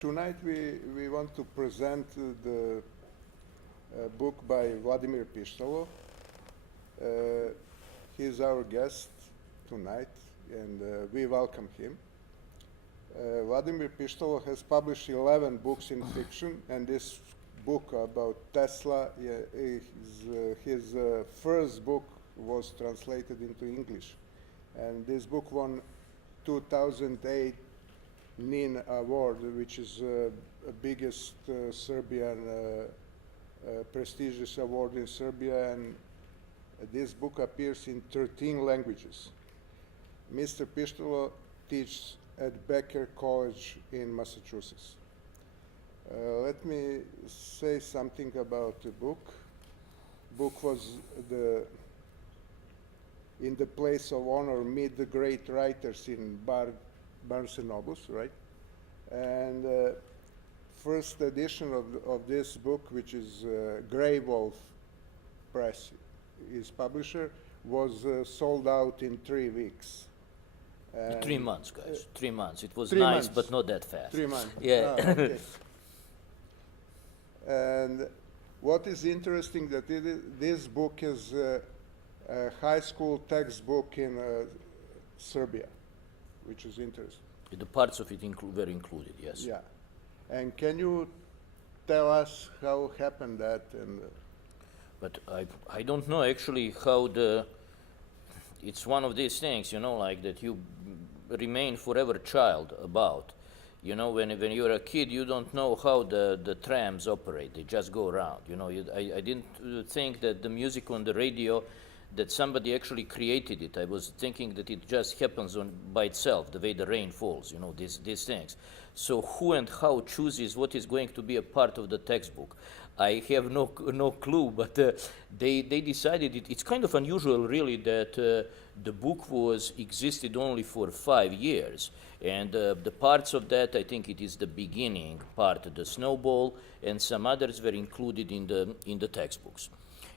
Tonight we want to present the book by Vladimir Pistalo. He is our guest tonight, and we welcome him. Vladimir Pistalo has published 11 books in fiction, and this book about Tesla, his first book was translated into English. And this book won 2008 NIN Award, which is the biggest Serbian prestigious award in Serbia, and this book appears in 13 languages. Mr. Pištalo teaches at Becker College in Massachusetts. Let me say something about the book. Book was in the place of honor meet the great writers in Barnes and Nobles, right? And first edition of this book, which is Grey Wolf Press, his publisher, was sold out in 3 weeks. 3 months, guys. 3 months. It was 3 nice, months. but not that fast. 3 months. Yeah. Ah, okay. And what is interesting that this book is a high school textbook in Serbia, which is interesting. The parts of it were included, yes. Yeah. And can you tell us how happened that? And But I don't know actually how it's one of these things, you know, like that you remain forever child about. You know, when you're a kid, you don't know how the trams operate. They just go around. You know, I didn't think that the music on the radio, that somebody actually created it. I was thinking that it just happens by itself, the way the rain falls, you know, these things. So who and how chooses what is going to be a part of the textbook? I have no clue, but they decided it's kind of unusual, really, that the book existed only for 5 years. And the parts of that, I think it is the beginning part, the snowball, and some others were included in the textbooks.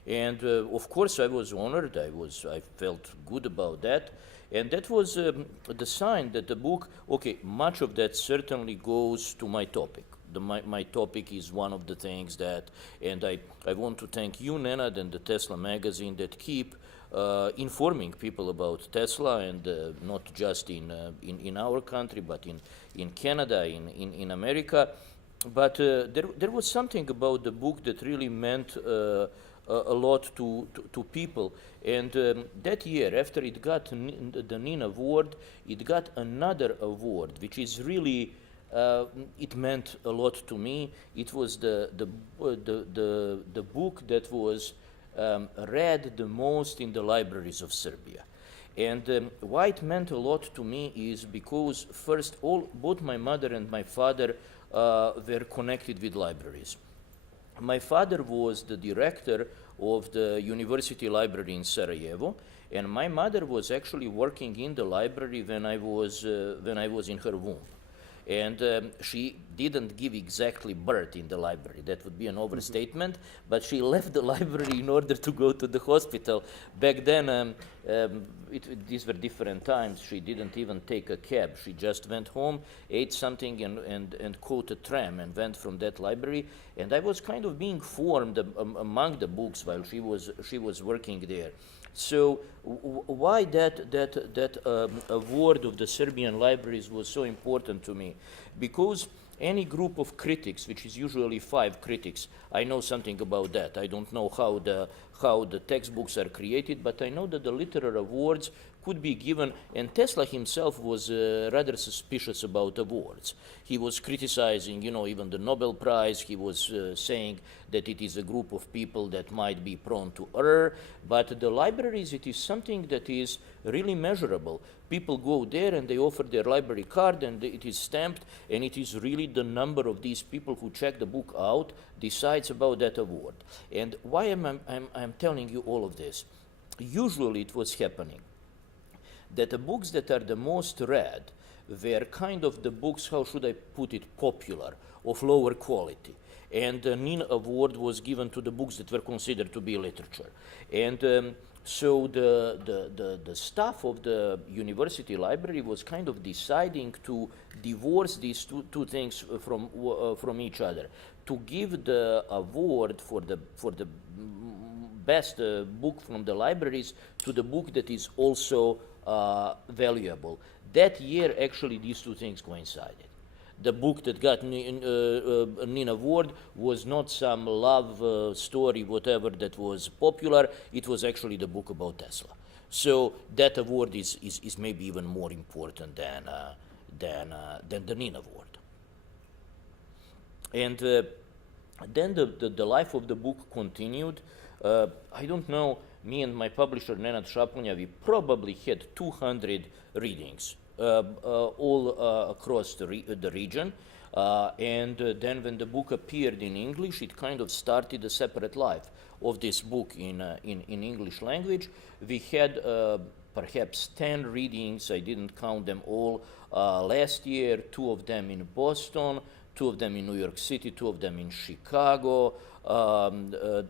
And of course, I was honored. I felt good about that, and that was the sign that the book. Okay, much of that certainly goes to my topic. My topic is one of the things that, and I want to thank you, Nenad, and the Tesla magazine that keep informing people about Tesla, and not just in our country, but in Canada, in America. But there was something about the book that really meant a lot to people. And that year, after it got the NIN Award, it got another award, which is really, it meant a lot to me. It was the book that was read the most in the libraries of Serbia. And why it meant a lot to me is because first, both my mother and my father were connected with libraries. My father was the director of the university library in Sarajevo, and my mother was actually working in the library when I was in her womb. And she didn't give exactly birth in the library. That would be an overstatement, but she left the library in order to go to the hospital. Back then, these were different times. She didn't even take a cab. She just went home, ate something, and caught a tram and went from that library. And I was kind of being formed among the books while she was working there. So why that award of the Serbian libraries was so important to me? Because any group of critics, which is usually 5 critics, I know something about that. I don't know how the textbooks are created, but I know that the literary awards could be given, and Tesla himself was rather suspicious about awards. He was criticizing, you know, even the Nobel Prize. He was saying that it is a group of people that might be prone to error, but the libraries, it is something that is really measurable. People go there and they offer their library card, and it is stamped, and it is really the number of these people who check the book out decides about that award. And why am I'm telling you all of this? Usually it was happening that the books that are the most read were kind of the books, how should I put it, popular, of lower quality. And the NIN Award was given to the books that were considered to be literature. And so the staff of the university library was kind of deciding to divorce these two things from each other, to give the award for the best book from the libraries to the book that is also valuable. That year, actually, these two things coincided. The book that got NIN Award was not some love story, whatever, that was popular. It was actually the book about Tesla. So that award is maybe even more important than the NIN Award. And then the life of the book continued. I don't know, me and my publisher, Nenad Stanković, we probably had 200 readings all across the region. And then when the book appeared in English, it kind of started a separate life of this book in English language. We had perhaps 10 readings, I didn't count them all, last year, 2 of them in Boston, 2 of them in New York City, 2 of them in Chicago,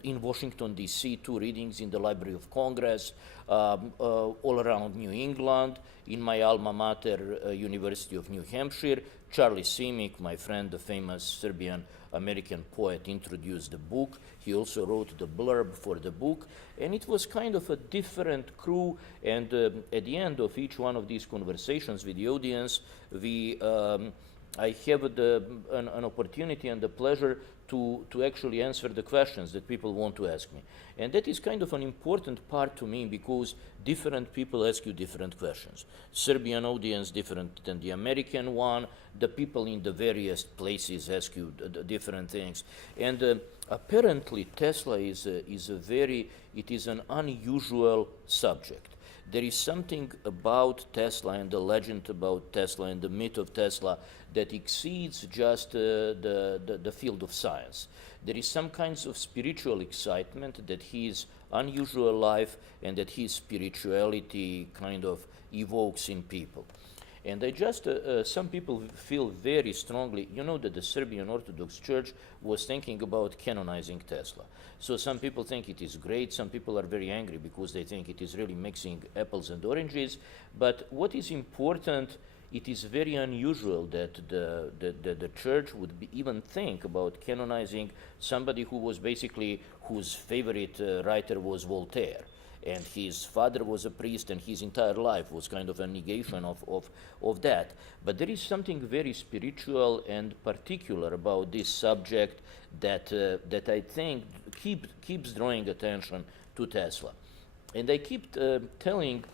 in Washington, D.C., 2 readings in the Library of Congress, all around New England, in my alma mater, University of New Hampshire. Charlie Simic, my friend, the famous Serbian-American poet, introduced the book. He also wrote the blurb for the book, and it was kind of a different crew. And at the end of each one of these conversations with the audience, I have an opportunity and the pleasure to actually answer the questions that people want to ask me. And that is kind of an important part to me, because different people ask you different questions. Serbian audience different than the American one. The people in the various places ask you different things. And apparently Tesla is an unusual subject. There is something about Tesla and the legend about Tesla and the myth of Tesla that exceeds just the field of science. There is some kinds of spiritual excitement that his unusual life and that his spirituality kind of evokes in people. And some people feel very strongly, that the Serbian Orthodox Church was thinking about canonizing Tesla. So some people think it is great, some people are very angry because they think it is really mixing apples and oranges. But what is important, it is very unusual that the church would even think about canonizing somebody whose favorite writer was Voltaire. And his father was a priest, and his entire life was kind of a negation of that. But there is something very spiritual and particular about this subject that I think keeps drawing attention to Tesla. And I keep telling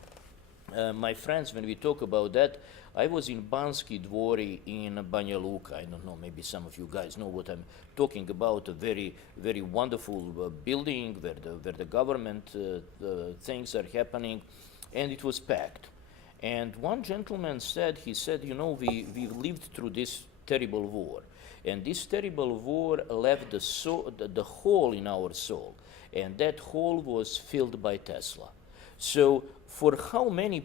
my friends when we talk about that. I was in Banski Dvori in Banja Luka. I don't know, maybe some of you guys know what I'm talking about, a very, very wonderful building where the government things are happening, and it was packed. And one gentleman said, we lived through this terrible war, and this terrible war left the hole in our soul, and that hole was filled by Tesla. So for how many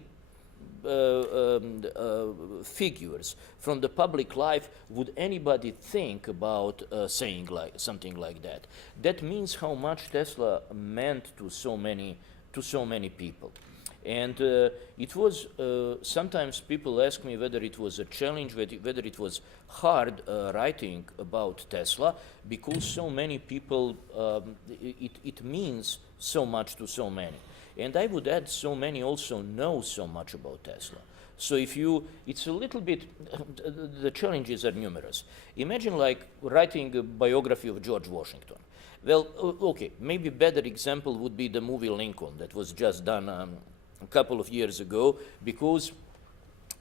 figures from the public life would anybody think about saying something like that? That means how much Tesla meant to so many people. And it was, sometimes people ask me whether it was a challenge, whether it was hard writing about Tesla, because so many people, it means so much to so many. And I would add, so many also know so much about Tesla. So it's a little bit, the challenges are numerous. Imagine like writing a biography of George Washington. Well, okay, maybe a better example would be the movie Lincoln that was just done a couple of years ago, because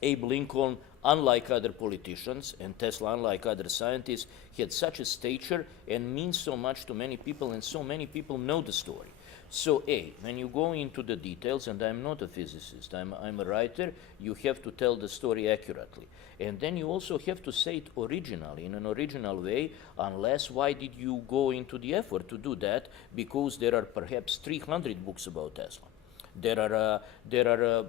Abe Lincoln, unlike other politicians, and Tesla, unlike other scientists, he had such a stature and means so much to many people, and so many people know the story. So when you go into the details, and I'm not a physicist, I'm a writer, you have to tell the story accurately. And then you also have to say it originally, in an original way, unless why did you go into the effort to do that? Because there are perhaps 300 books about Tesla. There are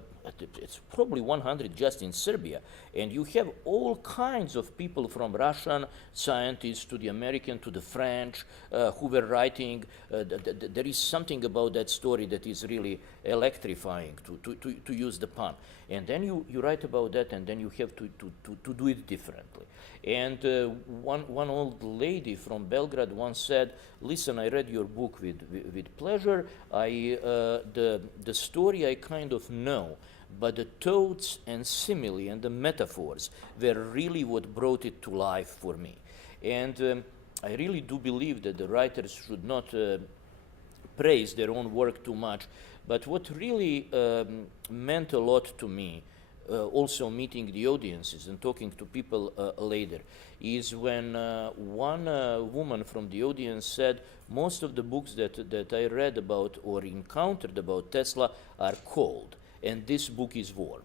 it's probably 100 just in Serbia, and you have all kinds of people from Russian scientists to the American to the French who were writing. There is something about that story that is really electrifying, to use the pun. And then you write about that, and then you have to do it differently. And one old lady from Belgrade once said, "Listen, I read your book with pleasure. The story I kind of know, but the thoughts and simile and the metaphors were really what brought it to life for me." And I really do believe that the writers should not praise their own work too much. But what really meant a lot to me, also meeting the audiences and talking to people later, is when one woman from the audience said, "Most of the books that I read about or encountered about Tesla are cold, and this book is warm."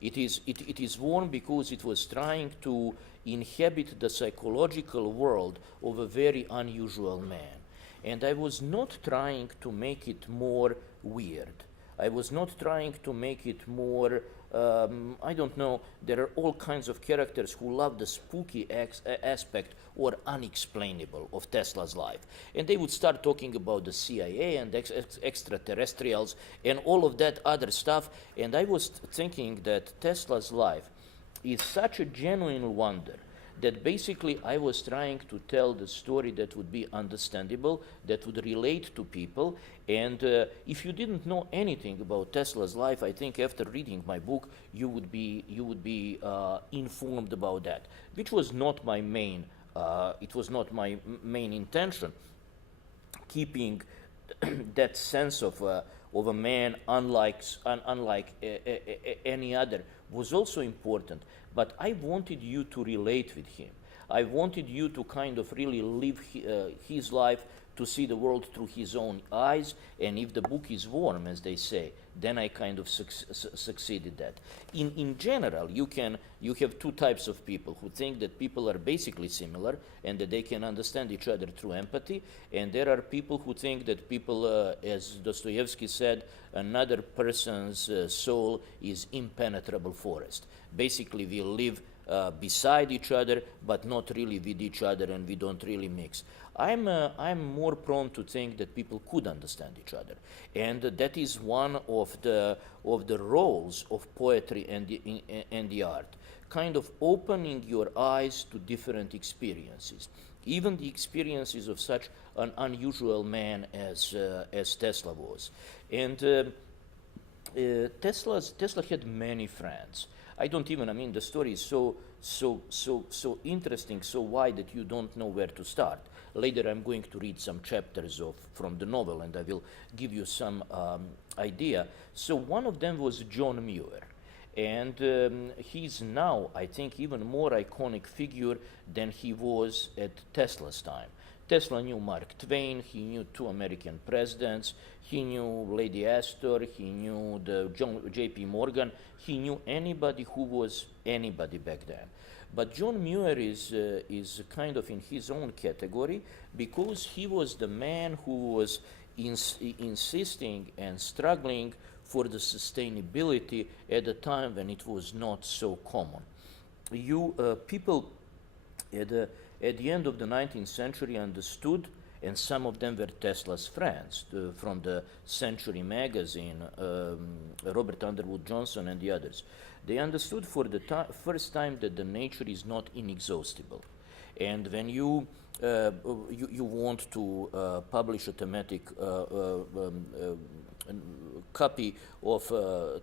It is warm because it was trying to inhabit the psychological world of a very unusual man. And I was not trying to make it more weird. I was not trying to make it more, I don't know, there are all kinds of characters who love the spooky aspect or unexplainable of Tesla's life. And they would start talking about the CIA and extraterrestrials and all of that other stuff. And I was thinking that Tesla's life is such a genuine wonder that basically I was trying to tell the story that would be understandable, that would relate to people. And if you didn't know anything about Tesla's life, I think after reading my book, you would be informed about that, which was not my main. It was not my main intention. Keeping that sense of a man unlike any other was also important. But I wanted you to relate with him. I wanted you to kind of really live his life, to see the world through his own eyes. And if the book is warm, as they say, then I kind of succeeded that. In general, you have two types of people who think that people are basically similar and that they can understand each other through empathy. And there are people who think that people, as Dostoevsky said, another person's soul is impenetrable forest. Basically, we live beside each other, but not really with each other, and we don't really mix. I'm more prone to think that people could understand each other, and that is one of the roles of poetry and the art, kind of opening your eyes to different experiences, even the experiences of such an unusual man as Tesla was. And Tesla had many friends. The story is so interesting, so wide that you don't know where to start. Later I'm going to read some chapters from the novel, and I will give you some idea. So one of them was John Muir. And he's now, I think, even more iconic figure than he was at Tesla's time. Tesla knew Mark Twain, he knew two American presidents, he knew Lady Astor, he knew J.P. Morgan, he knew anybody who was anybody back then. But John Muir is kind of in his own category because he was the man who was insisting and struggling for the sustainability at a time when it was not so common. People at the end of the 19th century understood, and some of them were Tesla's friends, from the Century magazine, Robert Underwood Johnson and the others. They understood for the first time that the nature is not inexhaustible. And when you want to publish a thematic copy of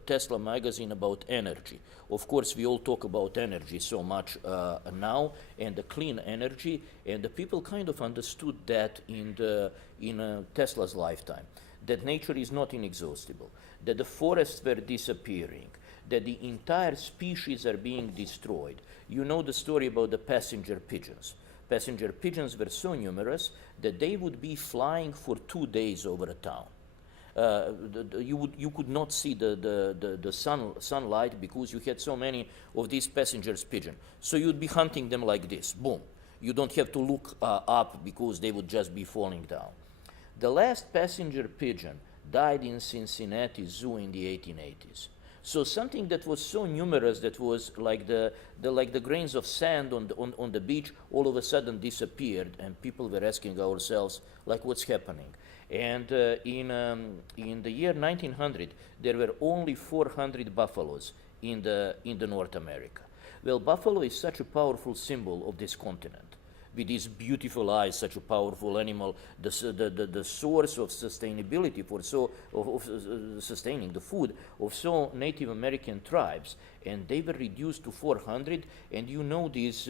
Tesla magazine about energy. Of course, we all talk about energy so much now, and the clean energy, and the people kind of understood that in Tesla's lifetime, that nature is not inexhaustible, that the forests were disappearing, that the entire species are being destroyed. You know the story about the passenger pigeons. Passenger pigeons were so numerous that they would be flying for 2 days over a town. You could not see the sunlight because you had so many of these passengers pigeons. So you'd be hunting them like this, boom. You don't have to look up because they would just be falling down. The last passenger pigeon died in Cincinnati Zoo in the 1880s. So something that was so numerous that was like the grains of sand on the beach all of a sudden disappeared, and people were asking ourselves like, what's happening? And in the year 1900, there were only 400 buffaloes in the North America. Well, buffalo is such a powerful symbol of this continent. With these beautiful eyes, such a powerful animal, the source of sustainability for sustaining the food of so Native American tribes, and they were reduced to 400, and you know these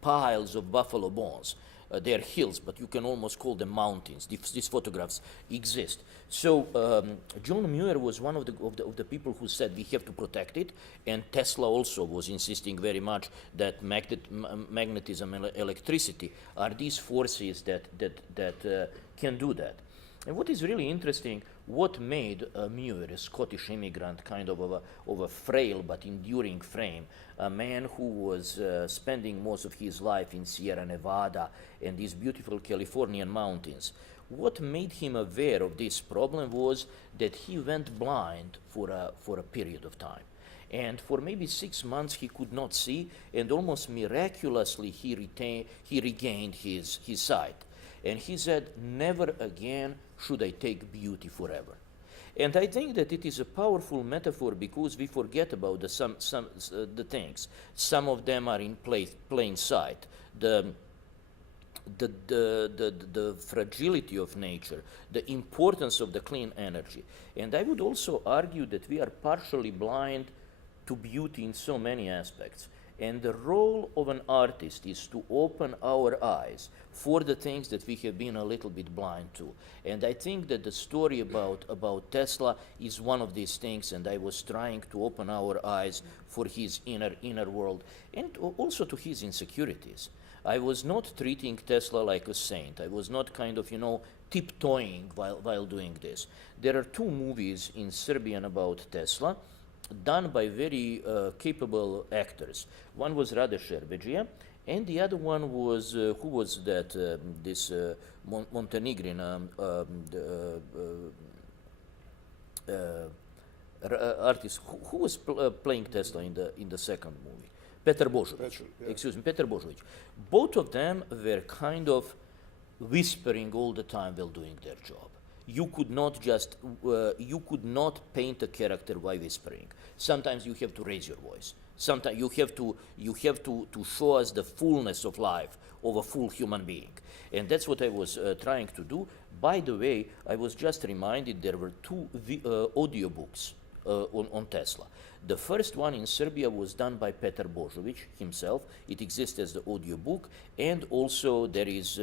piles of buffalo bones. They are hills, but you can almost call them mountains. These photographs exist. So John Muir was one of the people who said we have to protect it, and Tesla also was insisting very much that magnetism and electricity are these forces that can do that. And what is really interesting, what made Muir, a Scottish immigrant, kind of a frail but enduring frame, a man who was spending most of his life in Sierra Nevada and these beautiful Californian mountains, what made him aware of this problem was that he went blind for a period of time. And for maybe 6 months he could not see, and almost miraculously he regained his sight. And he said, never again should I take beauty forever. And I think that it is a powerful metaphor because we forget about the things. Some of them are in plain sight. The fragility of nature, the importance of the clean energy. And I would also argue that we are partially blind to beauty in so many aspects. And the role of an artist is to open our eyes for the things that we have been a little bit blind to. And I think that the story about Tesla is one of these things, and I was trying to open our eyes for his inner world and also to his insecurities. I was not treating Tesla like a saint. I was not kind of, tiptoeing while doing this. There are 2 movies in Serbian about Tesla, done by very capable actors. One was Rade Šerbedžija, and the other one was, who was that, this Montenegrin artist, who was playing Tesla in the second movie? Petar Božović. Excuse me, Petar Božović. Both of them were kind of whispering all the time while doing their job. You could not paint a character by whispering. Sometimes you have to raise your voice. Sometimes you have to show us the fullness of life of a full human being. And that's what I was trying to do. By the way, I was just reminded there were 2 audiobooks on Tesla. The first one in Serbia was done by Petar Božović himself. It exists as the audiobook, and also there is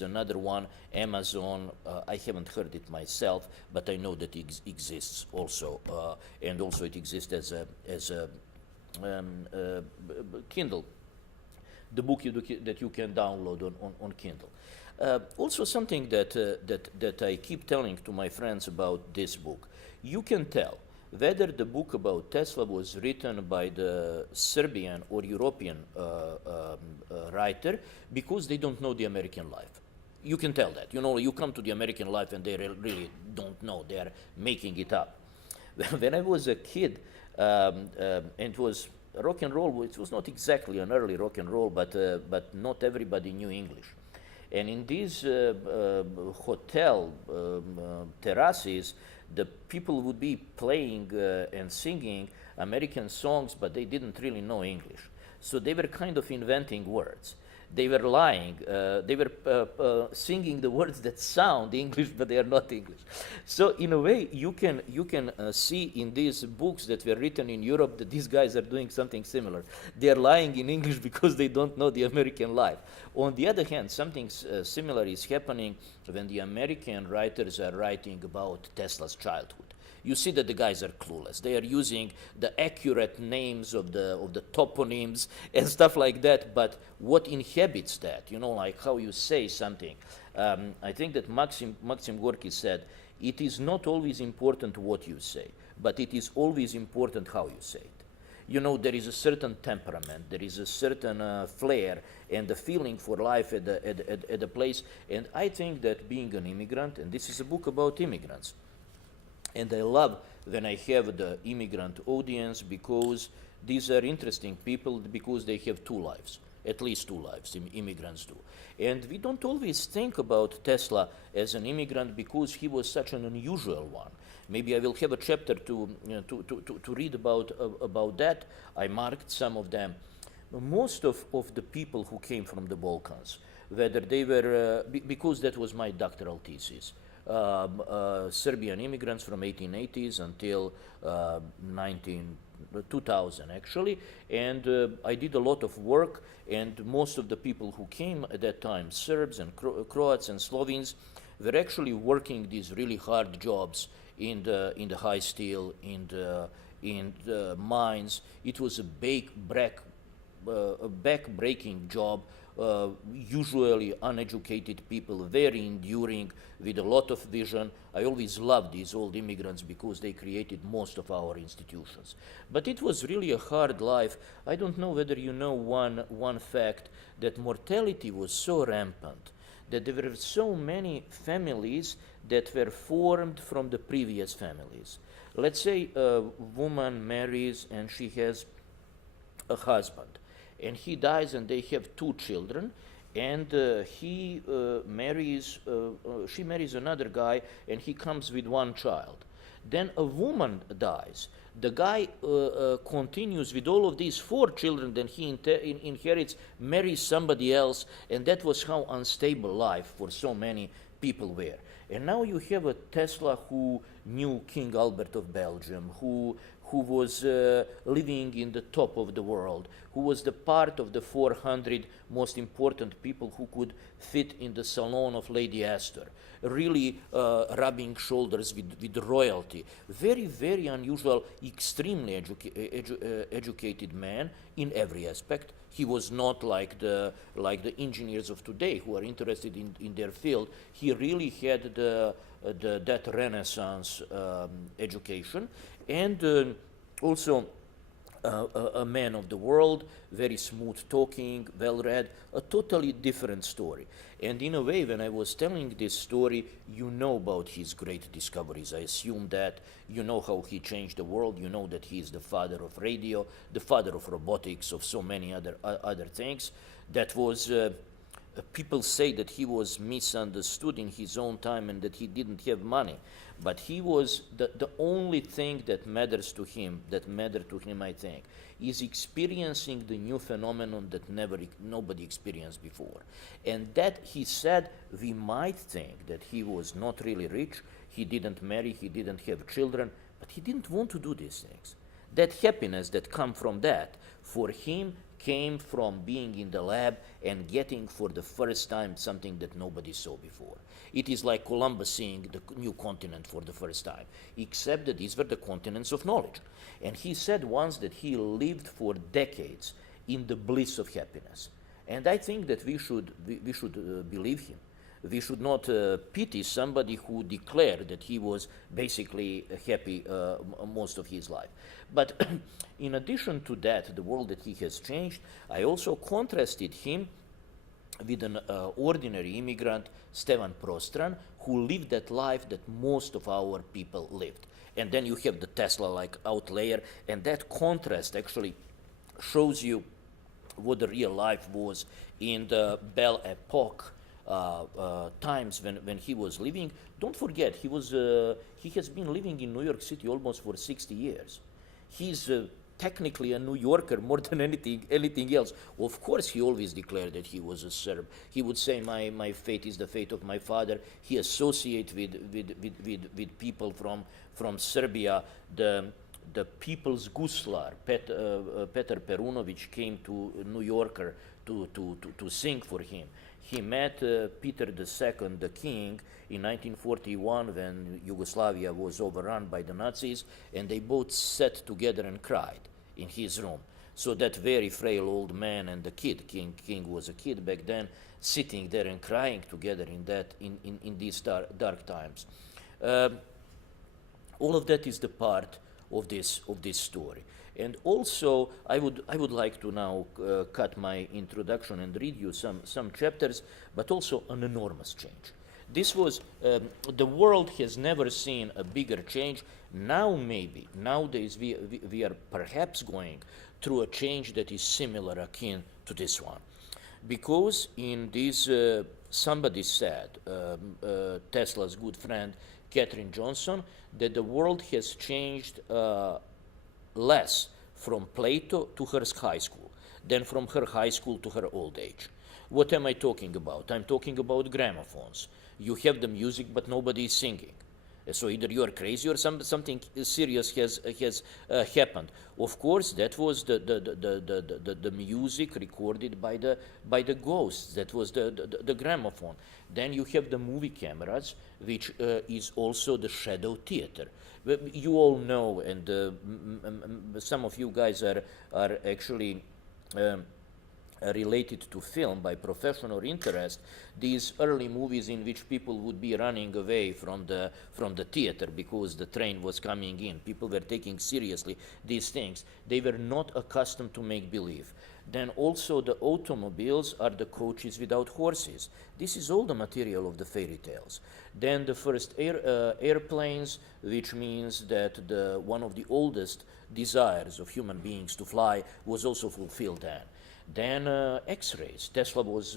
another one, Amazon. I haven't heard it myself, but I know that it exists also, and also it exists as a Kindle, the book that you can download on Kindle. Also something that I keep telling to my friends about this book, you can tell whether the book about Tesla was written by the Serbian or European writer because they don't know the American life. You can tell that. You come to the American life and they really don't know. They are making it up. When I was a kid, and it was rock and roll, it was not exactly an early rock and roll, but not everybody knew English. And in these hotel terraces, the people would be playing and singing American songs, but they didn't really know English. So they were kind of inventing words. They were lying. They were singing the words that sound English, but they are not English. So in a way, you can see in these books that were written in Europe that these guys are doing something similar. They are lying in English because they don't know the American life. On the other hand, something similar is happening when the American writers are writing about Tesla's childhood. You see that the guys are clueless. They are using the accurate names of the toponyms and stuff like that, but what inhabits that, like how you say something. I think that Maxim Gorky said, it is not always important what you say, but it is always important how you say it. There is a certain temperament, there is a certain flair and the feeling for life at the place. And I think that being an immigrant, and this is a book about immigrants, And I love when I have the immigrant audience because these are interesting people because they have two lives, at least two lives, immigrants do. And we don't always think about Tesla as an immigrant because he was such an unusual one. Maybe I will have a chapter to read about that. I marked some of them. Most of the people who came from the Balkans, whether they were, because that was my doctoral thesis, Serbian immigrants from 1880s until 2000 actually, and I did a lot of work, and most of the people who came at that time, Serbs and Croats and Slovenes, were actually working these really hard jobs in the high steel, in the mines. It was a back-breaking job, usually uneducated people, very enduring, with a lot of vision. I always loved these old immigrants because they created most of our institutions. But it was really a hard life. I don't know whether you know one fact, that mortality was so rampant that there were so many families that were formed from the previous families. Let's say a woman marries and she has a husband, and he dies and they have two children, and she marries another guy, and he comes with one child. Then a woman dies. The guy continues with all of these four children, then he inherits, marries somebody else, and that was how unstable life for so many people were. And now you have a Tesla who knew King Albert of Belgium, who was living in the top of the world, who was the part of the 400 most important people who could fit in the salon of Lady Astor, really rubbing shoulders with royalty. Very, very unusual, extremely educated man in every aspect. He was not like the engineers of today who are interested in their field. He really had that Renaissance education, and also a man of the world, very smooth talking, well read, a totally different story. And in a way, when I was telling this story, you know about his great discoveries. I assume that you know how he changed the world. You know that he is the father of radio, the father of robotics, of so many other things. That was people say that he was misunderstood in his own time and that he didn't have money. But he was the only thing that matters to him, I think, is experiencing the new phenomenon that nobody experienced before. And that, he said, we might think that he was not really rich, he didn't marry, he didn't have children, but he didn't want to do these things. That happiness that come from that, for him, came from being in the lab and getting for the first time something that nobody saw before. It is like Columbus seeing the new continent for the first time, except that these were the continents of knowledge. And he said once that he lived for decades in the bliss of happiness. And I think that we should believe him. We should not pity somebody who declared that he was basically happy most of his life. But in addition to that, the world that he has changed, I also contrasted him with an ordinary immigrant, Stevan Prostran, who lived that life that most of our people lived. And then you have the Tesla-like outlier, and that contrast actually shows you what the real life was in the Belle Epoque times when he was living. Don't forget, he has been living in New York City almost for 60 years. He's technically a New Yorker more than anything else. Of course, he always declared that he was a Serb. He would say, my fate is the fate of my father. He associates with people from Serbia. The People's Guslar, Petar Perunović, came to New Yorker to sing for him. He met Peter II, the king, in 1941 when Yugoslavia was overrun by the Nazis, and they both sat together and cried in his room. So that very frail old man and the kid, King was a kid back then, sitting there and crying together in these dark times. All of that is the part of this story. And also, I would like to now cut my introduction and read you some chapters, but also an enormous change. This was, the world has never seen a bigger change. Now maybe, nowadays we are perhaps going through a change that is similar, akin to this one. Because in this, somebody said, Tesla's good friend, Katherine Johnson, that the world has changed less from Plato to her high school than from her high school to her old age. What am I talking about? I'm talking about gramophones. You have the music, but nobody is singing. So either you are crazy or something serious has happened. Of course, that was the music recorded by the ghosts. That was the gramophone. Then you have the movie cameras, which is also the shadow theater. You all know, and some of you guys are actually related to film by profession or interest, these early movies in which people would be running away from the theater because the train was coming in. People were taking seriously these things. They were not accustomed to make believe. Then also the automobiles are the coaches without horses. This is all the material of the fairy tales. Then the first airplanes, which means that one of the oldest desires of human beings to fly was also fulfilled then. Then X-rays. Tesla was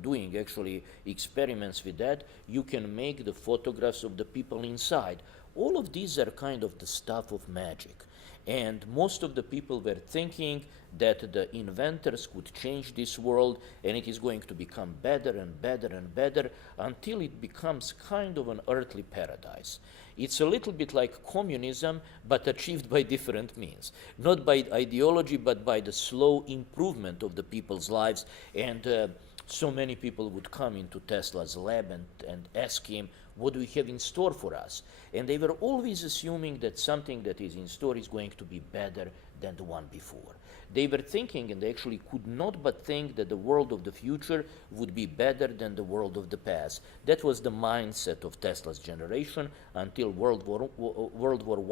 doing actually experiments with that. You can make the photographs of the people inside. All of these are kind of the stuff of magic. And most of the people were thinking that the inventors could change this world and it is going to become better and better and better until it becomes kind of an earthly paradise. It's a little bit like communism, but achieved by different means. Not by ideology, but by the slow improvement of the people's lives. And so many people would come into Tesla's lab and ask him, what do we have in store for us? And they were always assuming that something that is in store is going to be better than the one before. They were thinking, and they actually could not but think, that the world of the future would be better than the world of the past. That was the mindset of Tesla's generation until World War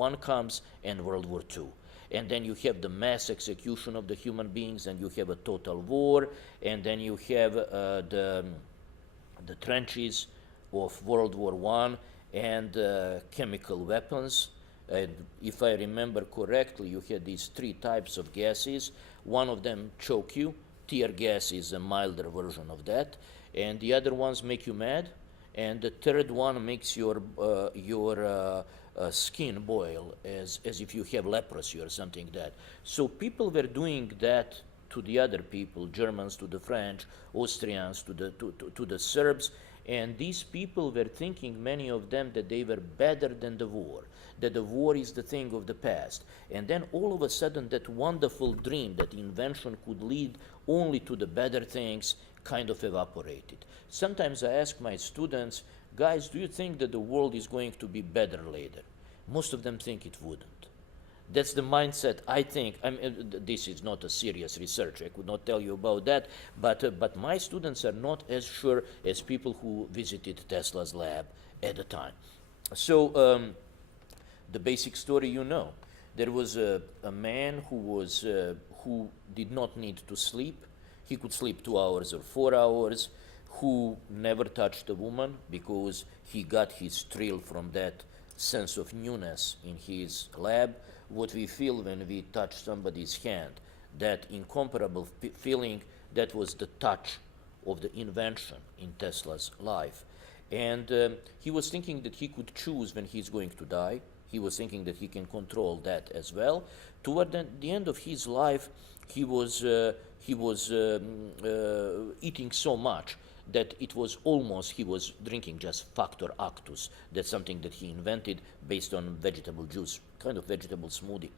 I comes and World War II. And then you have the mass execution of the human beings, and you have a total war, and then you have the trenches of World War I and chemical weapons. If I remember correctly, you had these three types of gases. One of them choke you. Tear gas is a milder version of that. And the other ones make you mad. And the third one makes your skin boil as if you have leprosy or something like that. So people were doing that to the other people, Germans to the French, Austrians to the Serbs. And these people were thinking, many of them, that they were better than the war, that the war is the thing of the past. And then all of a sudden that wonderful dream that invention could lead only to the better things kind of evaporated. Sometimes I ask my students, guys, do you think that the world is going to be better later? Most of them think it wouldn't. That's the mindset, I think. This is not a serious research. I could not tell you about that. But my students are not as sure as people who visited Tesla's lab at the time. So the basic story you know. There was a man who did not need to sleep. He could sleep 2 hours or 4 hours, who never touched a woman because he got his thrill from that sense of newness in his lab. What we feel when we touch somebody's hand, that incomparable feeling, that was the touch of the invention in Tesla's life. And he was thinking that he could choose when he's going to die. He was thinking that he can control that as well. Toward the end of his life, he was eating so much that it was almost, he was drinking just Factor Actus. That's something that he invented based on vegetable juice, kind of vegetable smoothie.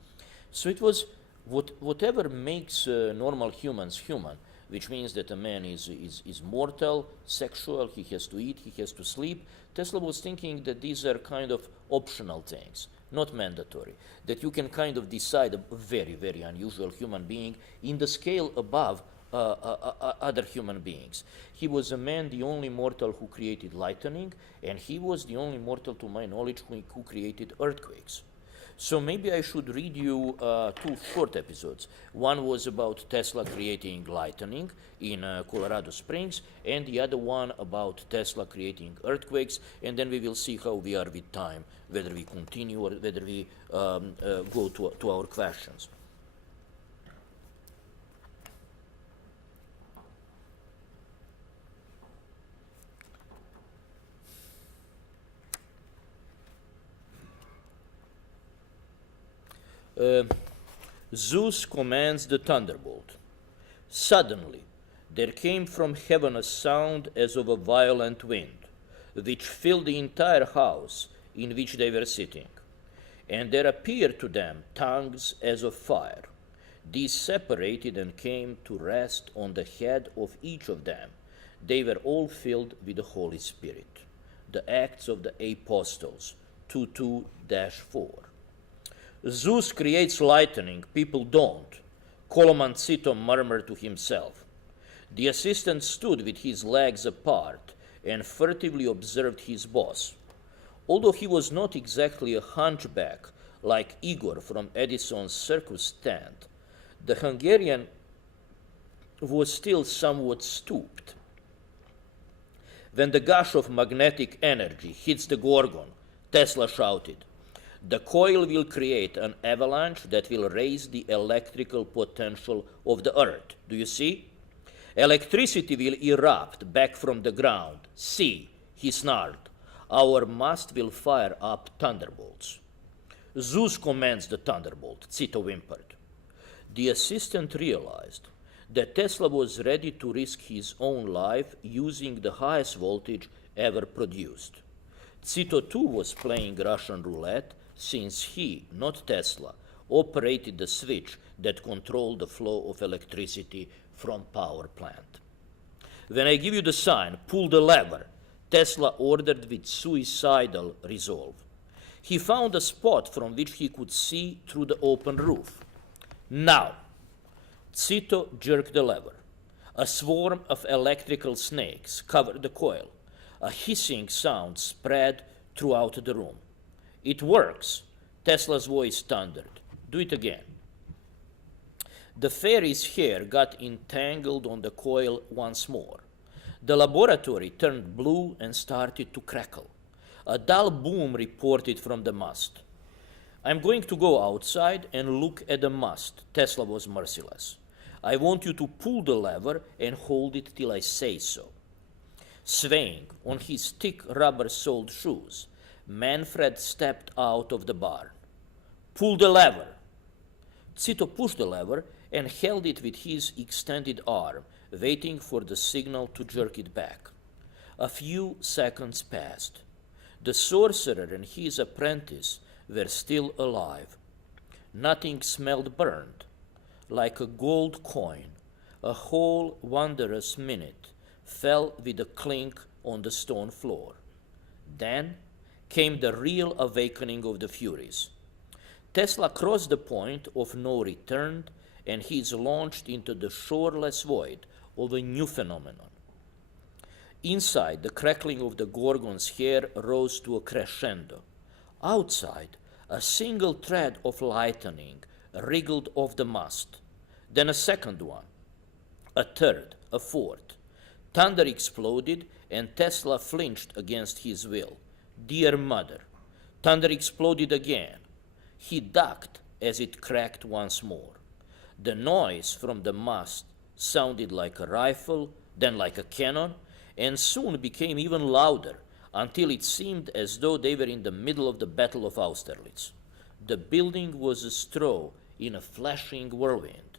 So it was whatever makes normal humans human, which means that a man is mortal, sexual, he has to eat, he has to sleep. Tesla was thinking that these are kind of optional things, not mandatory, that you can kind of decide, a very, very unusual human being in the scale above other human beings. He was a man, the only mortal who created lightning, and he was the only mortal, to my knowledge, who created earthquakes. So maybe I should read you two short episodes. One was about Tesla creating lightning in Colorado Springs, and the other one about Tesla creating earthquakes, and then we will see how we are with time, whether we continue or whether we go to our questions. Zeus commands the thunderbolt. Suddenly, there came from heaven a sound as of a violent wind, which filled the entire house in which they were sitting. And there appeared to them tongues as of fire. These separated and came to rest on the head of each of them. They were all filled with the Holy Spirit. The Acts of the Apostles 2:2-4. Zeus creates lightning, people don't. Colomancito murmured to himself. The assistant stood with his legs apart and furtively observed his boss. Although he was not exactly a hunchback like Igor from Edison's circus stand, the Hungarian was still somewhat stooped. When the gush of magnetic energy hits the Gorgon, Tesla shouted, "The coil will create an avalanche that will raise the electrical potential of the earth. Do you see? Electricity will erupt back from the ground. See," he snarled, "our mast will fire up thunderbolts." "Zeus commands the thunderbolt," Zito whimpered. The assistant realized that Tesla was ready to risk his own life using the highest voltage ever produced. Zito too was playing Russian roulette, since he, not Tesla, operated the switch that controlled the flow of electricity from power plant. "When I give you the sign, pull the lever," Tesla ordered with suicidal resolve. He found a spot from which he could see through the open roof. "Now!" Zito jerked the lever. A swarm of electrical snakes covered the coil. A hissing sound spread throughout the room. "It works," Tesla's voice thundered. "Do it again." The fairy's hair got entangled on the coil once more. The laboratory turned blue and started to crackle. A dull boom reported from the mast. "I'm going to go outside and look at the mast," Tesla was merciless. "I want you to pull the lever and hold it till I say so." Swaying on his thick rubber-soled shoes, Manfred stepped out of the barn. "Pull the lever." Zito pushed the lever and held it with his extended arm, waiting for the signal to jerk it back. A few seconds passed. The sorcerer and his apprentice were still alive. Nothing smelled burned. Like a gold coin, a whole wondrous minute fell with a clink on the stone floor. Then came the real awakening of the Furies. Tesla crossed the point of no return, and he is launched into the shoreless void of a new phenomenon. Inside, the crackling of the Gorgon's hair rose to a crescendo. Outside, a single thread of lightning wriggled off the mast. Then a second one, a third, a fourth. Thunder exploded, and Tesla flinched against his will. Dear mother! Thunder exploded again. He ducked as it cracked once more. The noise from the mast sounded like a rifle, then like a cannon, and soon became even louder, until it seemed as though they were in the middle of the Battle of Austerlitz. The building was a straw in a flashing whirlwind.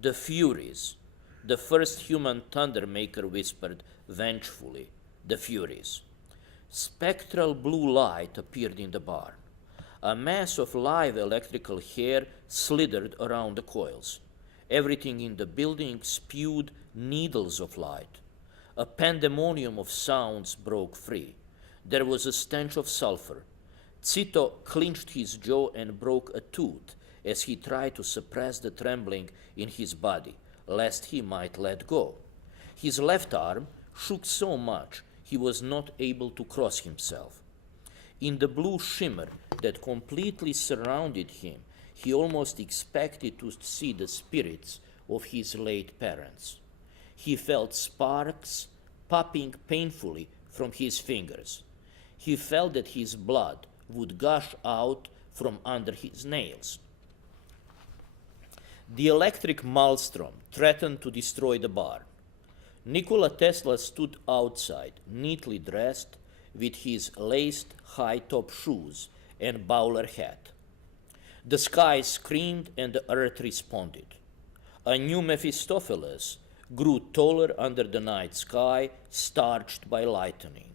"The Furies," the first human thunder maker whispered vengefully. "The Furies." Spectral blue light appeared in the barn. A mass of live electrical hair slithered around the coils. Everything in the building spewed needles of light. A pandemonium of sounds broke free. There was a stench of sulfur. Zito clenched his jaw and broke a tooth as he tried to suppress the trembling in his body, lest he might let go. His left arm shook so much he was not able to cross himself. In the blue shimmer that completely surrounded him, he almost expected to see the spirits of his late parents. He felt sparks popping painfully from his fingers. He felt that his blood would gush out from under his nails. The electric maelstrom threatened to destroy the barn. Nikola Tesla stood outside, neatly dressed, with his laced high-top shoes and bowler hat. The sky screamed and the earth responded. A new Mephistopheles grew taller under the night sky, starched by lightning.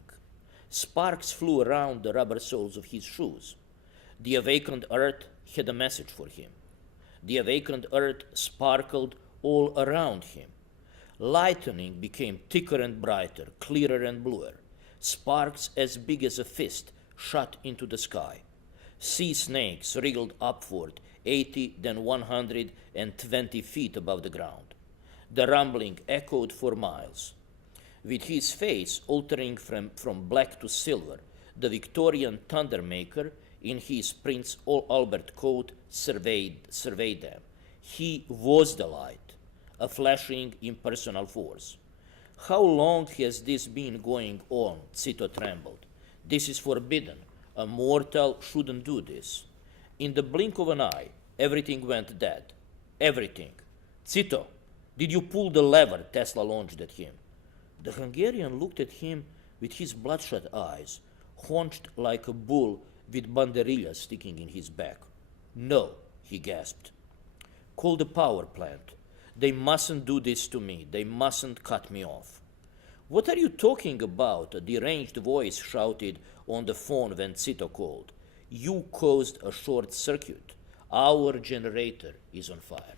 Sparks flew around the rubber soles of his shoes. The awakened earth had a message for him. The awakened earth sparkled all around him. Lightning became thicker and brighter, clearer and bluer. Sparks as big as a fist shot into the sky. Sea snakes wriggled upward, 80, then 120 feet above the ground. The rumbling echoed for miles. With his face altering from black to silver, the Victorian Thundermaker, in his Prince Albert coat, surveyed them. He was the light, a flashing impersonal force. How long has this been going on? Cito trembled. This is forbidden. A mortal shouldn't do this. In the blink of an eye, everything went dead. Everything. Cito, did you pull the lever? Tesla launched at him. The Hungarian looked at him with his bloodshot eyes, haunched like a bull with banderillas sticking in his back. No, he gasped. Call the power plant. They mustn't do this to me. They mustn't cut me off. What are you talking about? A deranged voice shouted on the phone when Cito called. You caused a short circuit. Our generator is on fire.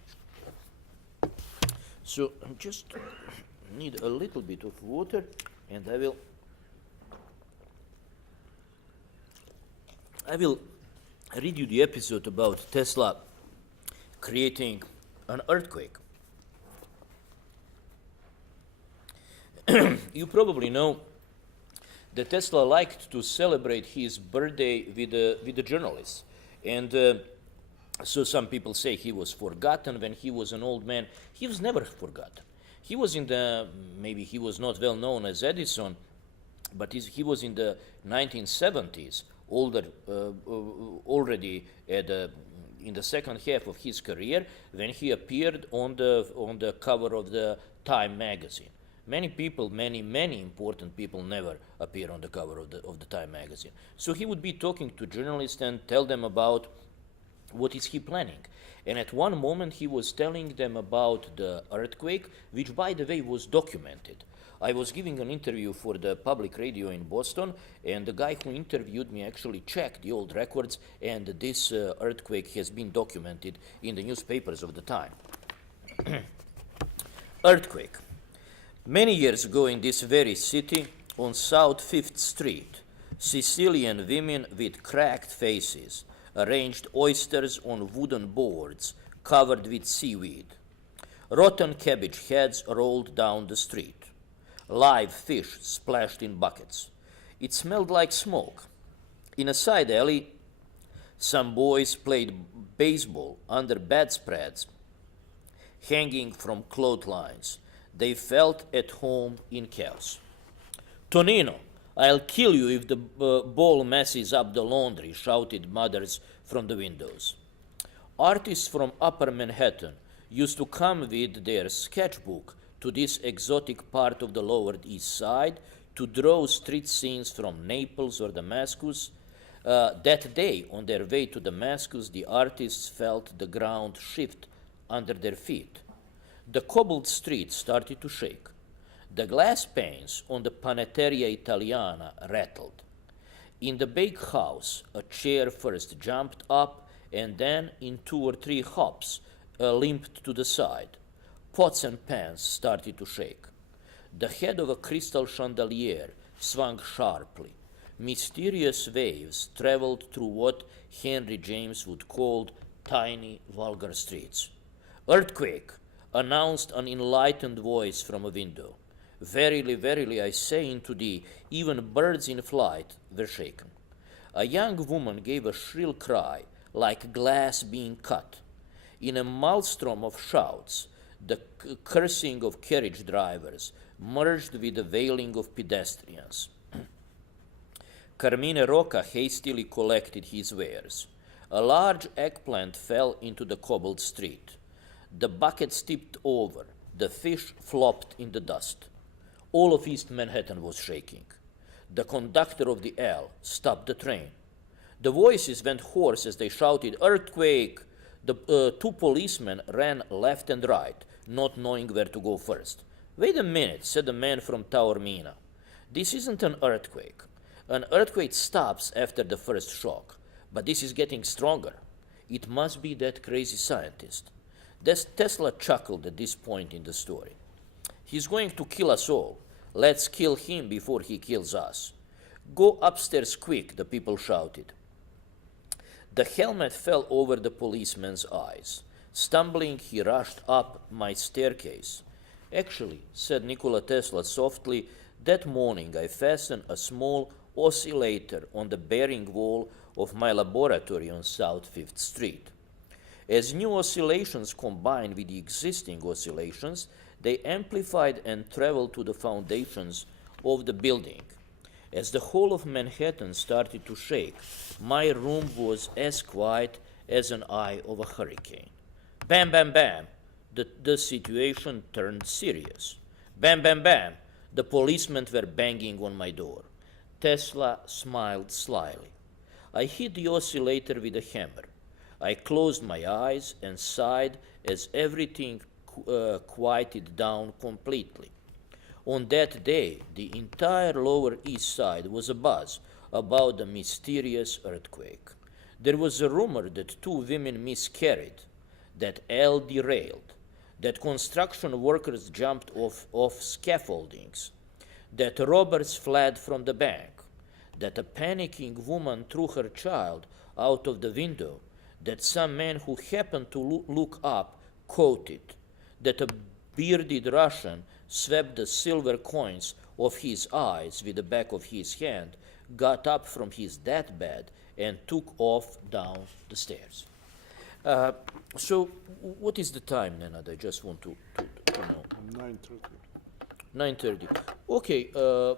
So I just need a little bit of water, and I will read you the episode about Tesla creating an earthquake. You probably know that Tesla liked to celebrate his birthday with the journalists. And so some people say he was forgotten when he was an old man. He was never forgotten. He was maybe he was not well known as Edison, but he was in the 1970s, already in the second half of his career, when he appeared on the cover of the Time magazine. Many people, many important people never appear on the cover of the Time magazine. So he would be talking to journalists and tell them about what is he planning. And at one moment he was telling them about the earthquake, which by the way was documented. I was giving an interview for the public radio in Boston, and the guy who interviewed me actually checked the old records, and this earthquake has been documented in the newspapers of the time. Earthquake. Many years ago in this very city, on South 5th Street, Sicilian women with cracked faces arranged oysters on wooden boards covered with seaweed. Rotten cabbage heads rolled down the street. Live fish splashed in buckets. It smelled like smoke. In a side alley, some boys played baseball under bedspreads hanging from clotheslines. They felt at home in chaos. Tonino, I'll kill you if the ball messes up the laundry, shouted mothers from the windows. Artists from Upper Manhattan used to come with their sketchbook to this exotic part of the Lower East Side to draw street scenes from Naples or Damascus. That day, on their way to Damascus, the artists felt the ground shift under their feet. The cobbled streets started to shake. The glass panes on the Panetteria Italiana rattled. In the bakehouse, a chair first jumped up and then, in 2 or 3 hops, limped to the side. Pots and pans started to shake. The head of a crystal chandelier swung sharply. Mysterious waves traveled through what Henry James would call tiny, vulgar streets. Earthquake, announced an enlightened voice from a window. Verily, verily, I say unto thee, even birds in flight were shaken. A young woman gave a shrill cry, like glass being cut. In a maelstrom of shouts, the cursing of carriage drivers merged with the wailing of pedestrians. Carmine Rocca hastily collected his wares. A large eggplant fell into the cobbled street. The buckets tipped over. The fish flopped in the dust. All of East Manhattan was shaking. The conductor of the L stopped the train. The voices went hoarse as they shouted, "Earthquake!" The two policemen ran left and right, not knowing where to go first. "Wait a minute," said the man from Taormina. "This isn't an earthquake. An earthquake stops after the first shock, but this is getting stronger. It must be that crazy scientist." Tesla chuckled at this point in the story. "He's going to kill us all. Let's kill him before he kills us." "Go upstairs quick," the people shouted. The helmet fell over the policeman's eyes. Stumbling, he rushed up my staircase. "Actually," said Nikola Tesla softly, "that morning I fastened a small oscillator on the bearing wall of my laboratory on South 5th Street. As new oscillations combined with the existing oscillations, they amplified and traveled to the foundations of the building. As the whole of Manhattan started to shake, my room was as quiet as an eye of a hurricane. Bam, bam, bam. The situation turned serious. Bam, bam, bam. The policemen were banging on my door. Tesla smiled slyly. I hit the oscillator with a hammer. I closed my eyes and sighed as everything quieted down completely. On that day, the entire Lower East Side was abuzz about the mysterious earthquake. There was a rumor that two women miscarried, that L derailed, that construction workers jumped off scaffoldings, that robbers fled from the bank, that a panicking woman threw her child out of the window, that some man who happened to look up caught it, that a bearded Russian swept the silver coins off his eyes with the back of his hand, got up from his deathbed, and took off down the stairs. So, what is the time, Nenad? I just want to know. 9:30. 9:30. Okay,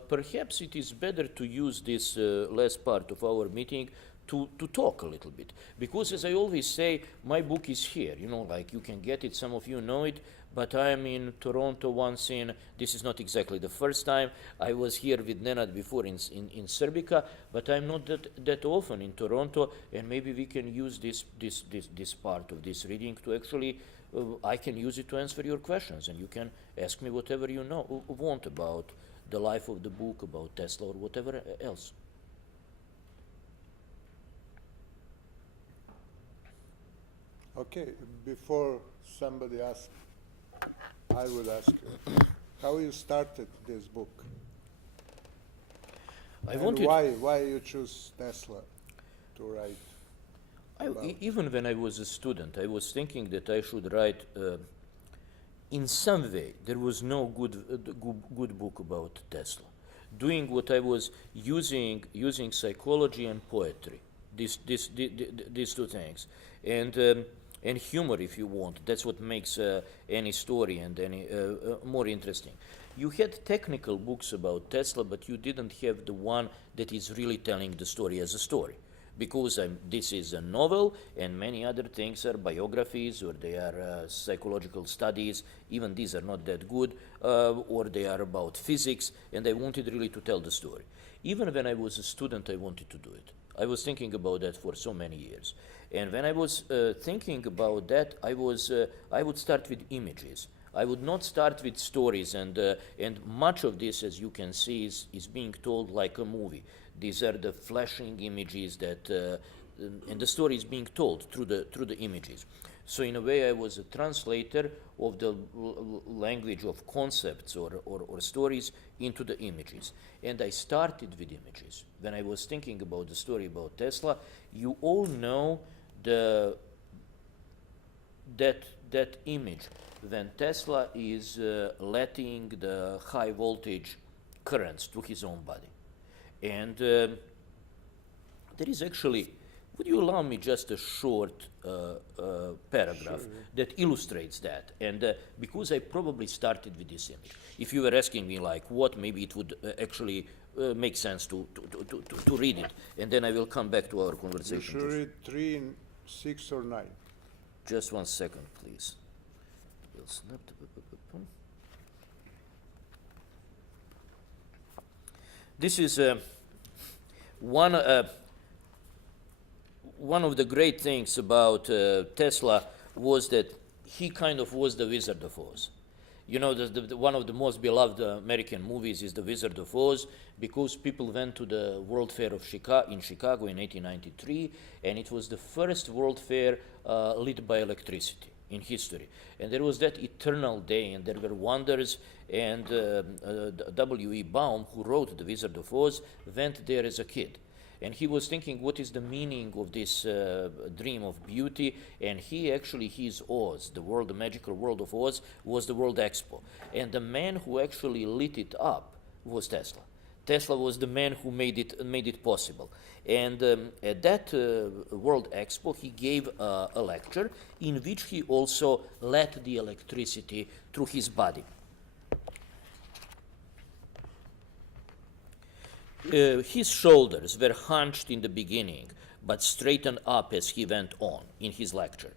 perhaps it is better to use this last part of our meeting to talk a little bit. Because as I always say, my book is here. You know, like you can get it, some of you know it, but I am in Toronto once in, this is not exactly the first time. I was here with Nenad before in Serbica, but I'm not that often in Toronto, and maybe we can use this part of this reading to actually, I can use it to answer your questions, and you can ask me whatever you want about the life of the book, about Tesla, or whatever else. Okay, before somebody asks, I would ask you, how you started this book? Why you choose Tesla to write? Even when I was a student, I was thinking that I should write, in some way, there was no good book about Tesla. Doing what I was using psychology and poetry, these two things, and humor, if you want. That's what makes any story and any more interesting. You had technical books about Tesla, but you didn't have the one that is really telling the story as a story. Because this is a novel, and many other things are biographies, or they are psychological studies. Even these are not that good, or they are about physics, and I wanted really to tell the story. Even when I was a student, I wanted to do it. I was thinking about that for so many years. And when I was thinking about that, I would start with images. I would not start with stories, and much of this, as you can see, is being told like a movie. These are the flashing images that, and the story is being told through the images. So in a way, I was a translator of the language of concepts or stories into the images. And I started with images. When I was thinking about the story about Tesla, you all know that image when Tesla is letting the high voltage currents through his own body. And There is actually, would you allow me just a short paragraph that illustrates that? And because I probably started with this image. If you were asking me like what, maybe it would actually make sense to read it. And then I will come back to our You conversation. should read 3, 6, or 9. Just 1 second, please. Will snap the- This is one of the great things about Tesla was that he kind of was the Wizard of Oz. You know, one of the most beloved American movies is The Wizard of Oz, because people went to the World Fair of in Chicago in 1893, and it was the first World Fair lit by electricity in history. And there was that eternal day, and there were wonders, and W.E. Baum, who wrote The Wizard of Oz, went there as a kid. And he was thinking, what is the meaning of this dream of beauty? And his Oz, the magical world of Oz, was the World Expo. And the man who actually lit it up was Tesla. Tesla was the man who made it possible. And at that World Expo, he gave a lecture in which he also let the electricity through his body. His shoulders were hunched in the beginning, but straightened up as he went on in his lecture.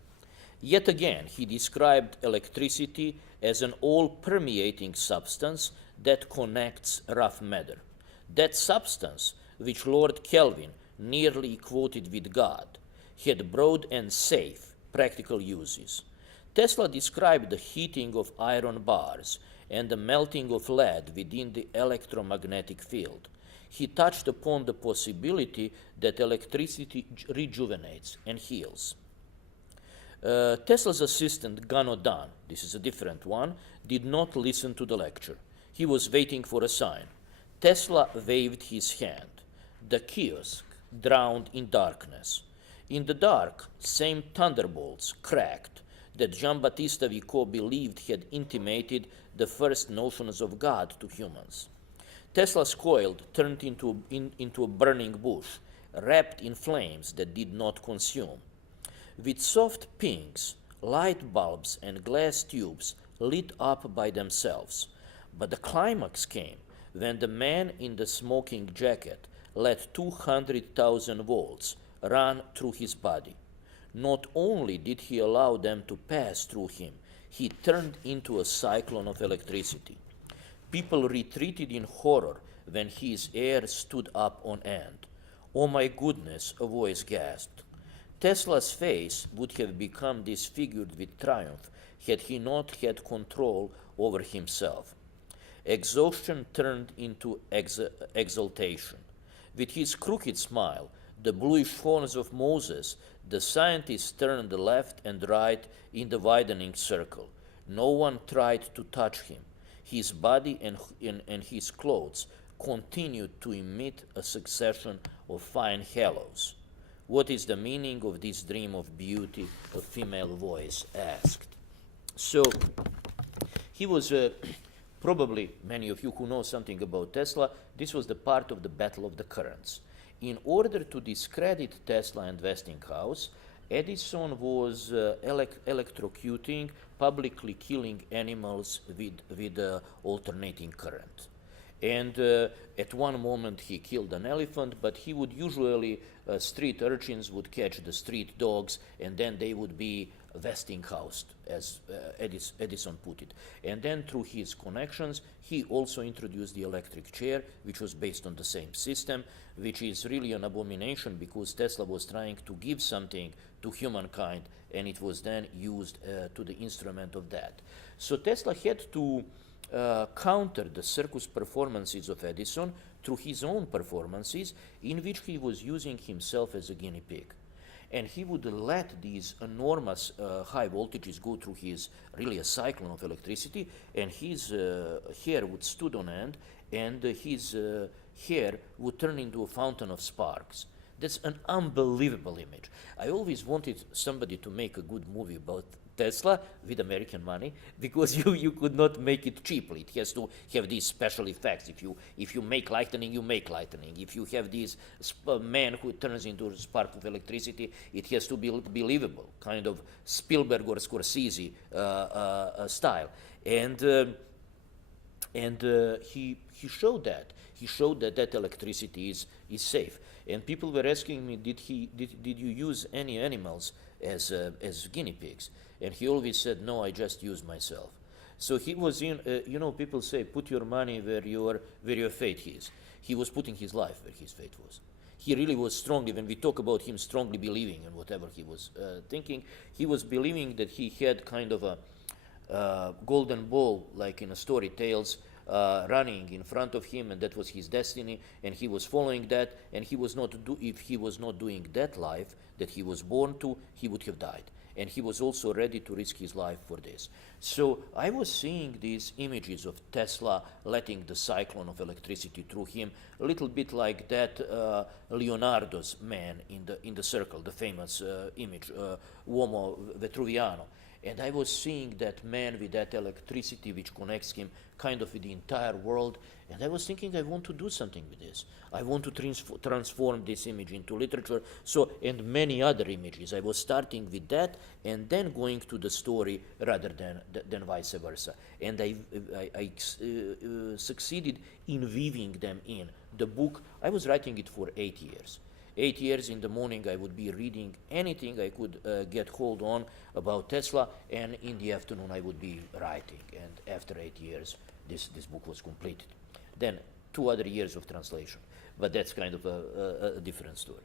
Yet again, he described electricity as an all-permeating substance that connects rough matter. That substance, which Lord Kelvin nearly quoted with God, had broad and safe practical uses. Tesla described the heating of iron bars and the melting of lead within the electromagnetic field. He touched upon the possibility that electricity rejuvenates and heals. Tesla's assistant, Gano Dan, this is a different one, did not listen to the lecture. He was waiting for a sign. Tesla waved his hand. The kiosk drowned in darkness. In the dark, same thunderbolts cracked that Giambattista Vico believed had intimated the first notions of God to humans. Tesla's coil turned into a burning bush, wrapped in flames that did not consume. With soft pinks, light bulbs and glass tubes lit up by themselves. But the climax came when the man in the smoking jacket let 200,000 volts run through his body. Not only did he allow them to pass through him, he turned into a cyclone of electricity. People retreated in horror when his air stood up on end. "Oh my goodness," a voice gasped. Tesla's face would have become disfigured with triumph had he not had control over himself. Exhaustion turned into exaltation. With his crooked smile, the bluish horns of Moses, the scientist turned left and right in the widening circle. No one tried to touch him. His body and his clothes continued to emit a succession of fine halos. "What is the meaning of this dream of beauty?" a female voice asked. So he was probably, many of you who know something about Tesla, this was the part of the battle of the currents. In order to discredit Tesla and Westinghouse, Edison was electrocuting, publicly killing animals with alternating current. And at one moment he killed an elephant, but he would usually, street urchins would catch the street dogs, and then they would be Westinghoused, as Edison put it. And then through his connections, he also introduced the electric chair, which was based on the same system, which is really an abomination because Tesla was trying to give something to humankind, and it was then used to the instrument of that. So Tesla had to counter the circus performances of Edison through his own performances, in which he was using himself as a guinea pig. And he would let these enormous high voltages go through his, really a cyclone of electricity, and his hair would stood on end, and his hair would turn into a fountain of sparks. That's an unbelievable image. I always wanted somebody to make a good movie about Tesla with American money because you could not make it cheaply. It has to have these special effects. If you make lightning, you make lightning. If you have this man who turns into a spark of electricity, it has to be believable, kind of Spielberg or Scorsese style. And he showed that. He showed that electricity is safe. And people were asking me, did you use any animals as guinea pigs? And he always said, no, I just use myself. So he was in, people say, put your money where your fate is. He was putting his life where his fate was. He really was strongly, when we talk about him strongly believing in whatever he was thinking, he was believing that he had kind of a golden ball, like in a story tales, running in front of him, and that was his destiny, and he was following that, and if he was not doing that life that he was born to, he would have died. And he was also ready to risk his life for this. So I was seeing these images of Tesla letting the cyclone of electricity through him, a little bit like that Leonardo's man in the circle, the famous image, Uomo Vitruviano. And I was seeing that man with that electricity which connects him kind of with the entire world. And I was thinking, I want to do something with this. I want to transform this image into literature. So, and many other images. I was starting with that and then going to the story rather than vice versa. And I succeeded in weaving them in. The book, I was writing it for 8 years. 8 years in the morning, I would be reading anything I could get hold on about Tesla, and in the afternoon, I would be writing. And after 8 years, this book was completed. Then 2 other years of translation, but that's kind of a different story.